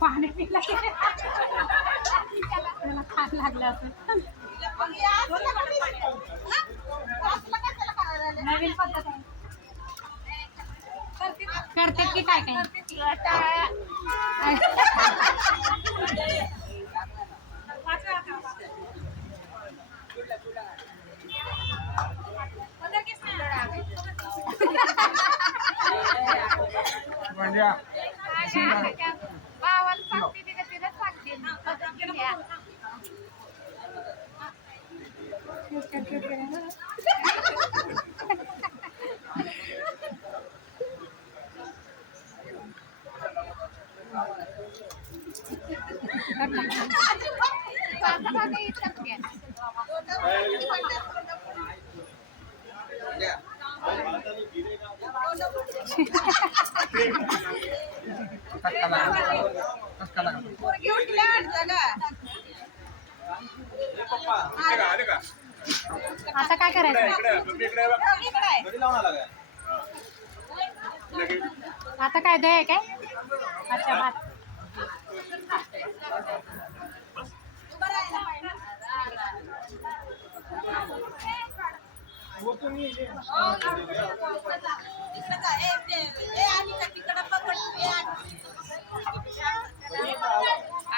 पाणी पिला त्याला खात लागलं असं नवीन पद्धत आहे करते की काय काय भावाला सांगते तिला तिला सांगते आता काय करायचं आता काय दे काय अच्छा भात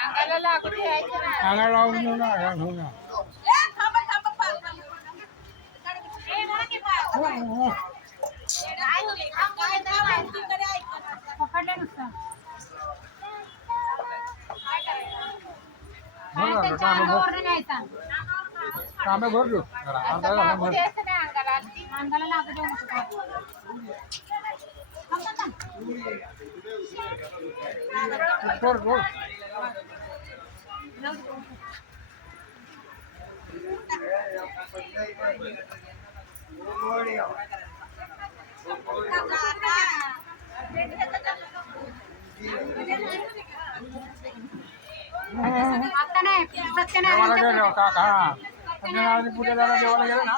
अंगाला लागू द्यायचं ना पकडलं नुसतं न्यायचा लागू द्यायचं नाही अंगाला अंगाला लागू देऊ नको आता नाही सत्य नाही पूजा झाला देवाला गेलं ना